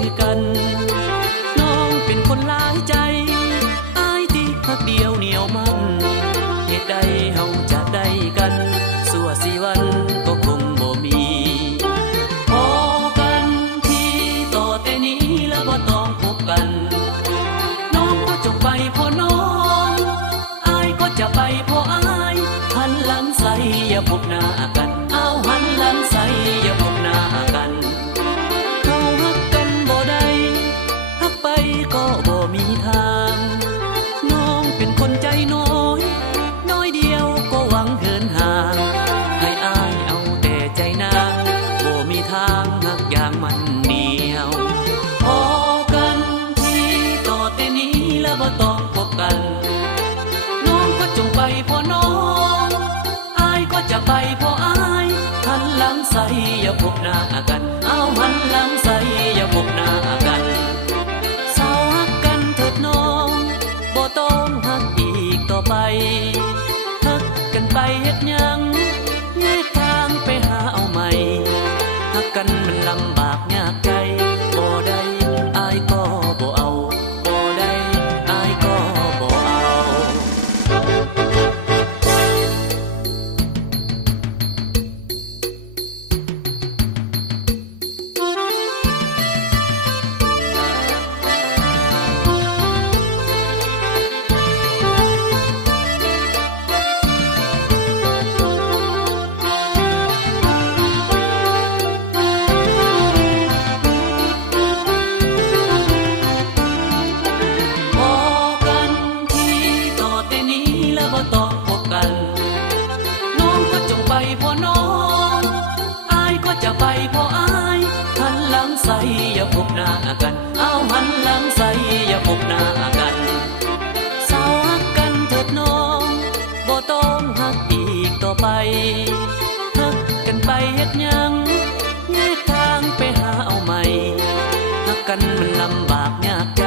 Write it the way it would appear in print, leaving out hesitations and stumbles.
คือกันน้องเป็นคนหลายใจอ้ายที่ฮักเดียวเหนียวมันเหตุใดเฮาจะได้กันสั่วสิวันก็คงบ่มีพอกันที่ต่อแต่นี้แล้วบ่ต้องพบกันน้องก็จงไปพอน้องอ้ายก็จะไปพออ้ายหันหลังใส่อย่าพบหน้ากันเอาหันหลังใส่อย่าพบหน้ากันเฮาฮักกันบ่ได้ฮักไปก็บ่มีทางน้องเป็นคนใจน้อยน้อยเดียวก็หวังเหินห่างให้อ้ายเอาแต่ใจนางบ่มีทางฮักอย่างมันเดียวพอกันที่ต่อแต่นี้แล้วบ่ต้องพบกันน้องก็จงไปพอน้องอ้ายก็จะไปพออ้ายหันหลังใส่อย่าพบหน้ากันเอาหันหลังใส่อย่าพบหน้ากันเศร้าฮักกันเถิดน้องบ่ต้องฮักอีกต่อไปฮักกันไปเฮ็ดหยังแยกทางไปหาเอาใหม่ฮักกันมันลำบากยากใจบ่ได้อ้ายก็บ่เอาบ่ได้อ้ายก็บ่เอาใส่อย่าพบหน้ากันเอาหันหลังใส่อย่าพบหน้ากันเศร้าฮักกันเถิดน้องบ่ต้องฮักอีกต่อไปฮักกันไปเฮ็ดหยังแยกทางไปหาเอาใหม่ฮักกันมันลำบากยากใจ